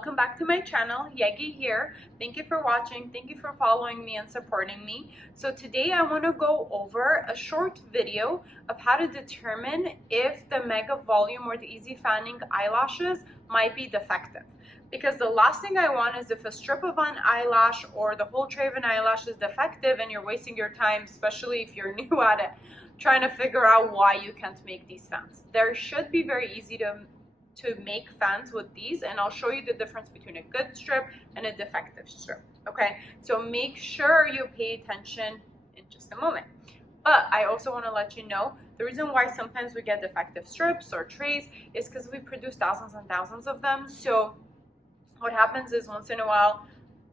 welcome back to my channel. Yegi here. Thank you for watching. Thank you for following me and supporting me. So today I want to go over a short video of how to determine if the mega volume or the easy fanning eyelashes might be defective. Because the last thing I want is if a strip of an eyelash or the whole tray of an eyelash is defective and you're wasting your time, especially if you're new at it, trying to figure out why you can't make these fans. There should be very easy to make fans with these, and I'll show you the difference between a good strip and a defective strip. Okay, so make sure you pay attention in just a moment. But I also want to let you know the reason why sometimes we get defective strips or trays is because we produce thousands and thousands of them. So what happens is once in a while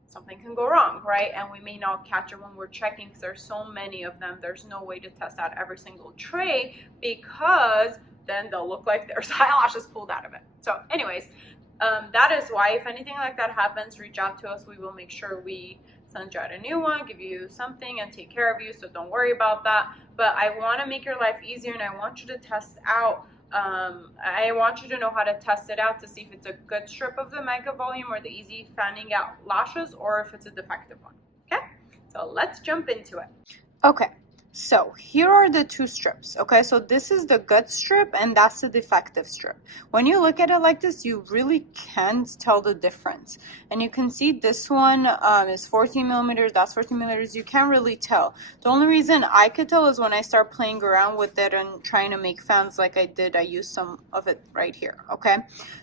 something can go wrong, right? And we may not catch it when we're checking because there's so many of them. There's no way to test out every single tray because then they'll look like there's eyelashes pulled out of it. So anyways, that is why if anything like that happens, reach out to us. We will make sure we send you out a new one, give you something, and take care of you. So don't worry about that. But I want to make your life easier, and I want you to test out. I want you to know how to test it out to see if it's a good strip of the mega volume or the easy fanning out lashes, or if it's a defective one. Okay, so let's jump into it. Okay, so here are the two strips. Okay, so this is the good strip and that's the defective strip. When you look at it like this, you really can't tell the difference. And you can see this one is 14 millimeters, that's 14 millimeters. You can't really tell. The only reason I could tell is when I start playing around with it and trying to make fans like I did. I used some of it right here. Okay,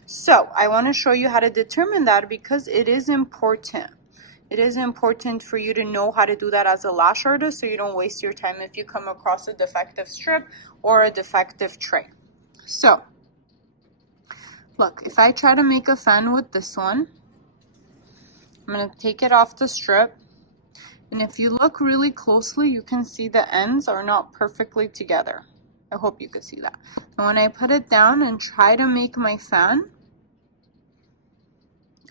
so I want to show you how to determine that because it is important. It is important for you to know how to do that as a lash artist so you don't waste your time if you come across a defective strip or a defective tray. So, look, if I try to make a fan with this one, I'm going to take it off the strip. And if you look really closely, you can see the ends are not perfectly together. I hope you can see that. And when I put it down and try to make my fan,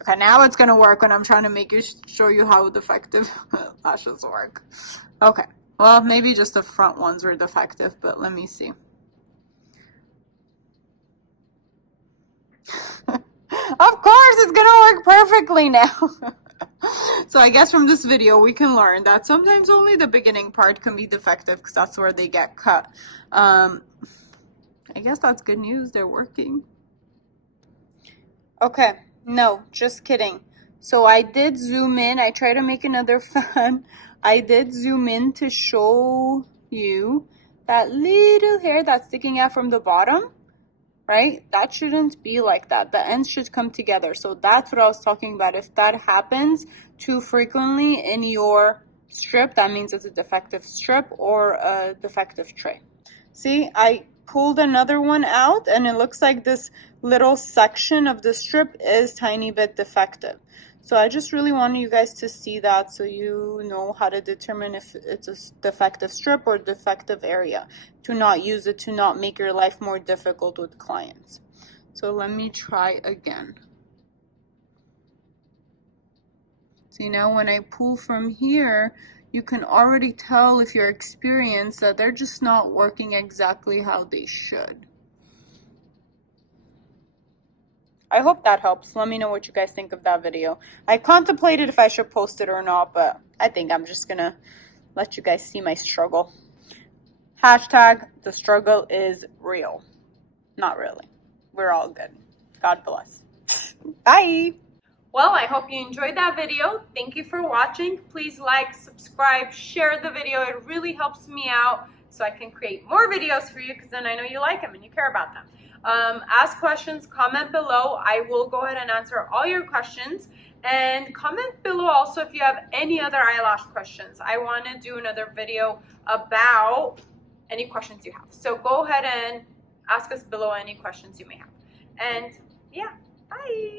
okay, now it's gonna work when I'm trying to show you how defective lashes work. Okay, well, maybe just the front ones were defective, but let me see. Of course, it's gonna work perfectly now. So I guess from this video, we can learn that sometimes only the beginning part can be defective because that's where they get cut. I guess that's good news, they're working. Okay. No, just kidding. So I did zoom in. I tried to make another fan. I did zoom in to show you that little hair that's sticking out from the bottom, right? That shouldn't be like that. The ends should come together. So that's what I was talking about. If that happens too frequently in your strip, that means it's a defective strip or a defective tray. See, I pulled another one out and it looks like this little section of the strip is tiny bit defective. So I just really wanted you guys to see that so you know how to determine if it's a defective strip or defective area, to not use it, to not make your life more difficult with clients. So let me try again. See, now when I pull from here, you can already tell if you're experienced that they're just not working exactly how they should. I hope that helps. Let me know what you guys think of that video. I contemplated if I should post it or not, but I think I'm just gonna let you guys see my struggle. Hashtag the struggle is real. Not really. We're all good. God bless. Bye. Well, I hope you enjoyed that video. Thank you for watching. Please like, subscribe, share the video. It really helps me out so I can create more videos for you because then I know you like them and you care about them. Ask questions, comment below. I will go ahead and answer all your questions. And comment below also if you have any other eyelash questions. I want to do another video about any questions you have. So go ahead and ask us below any questions you may have. And yeah, bye.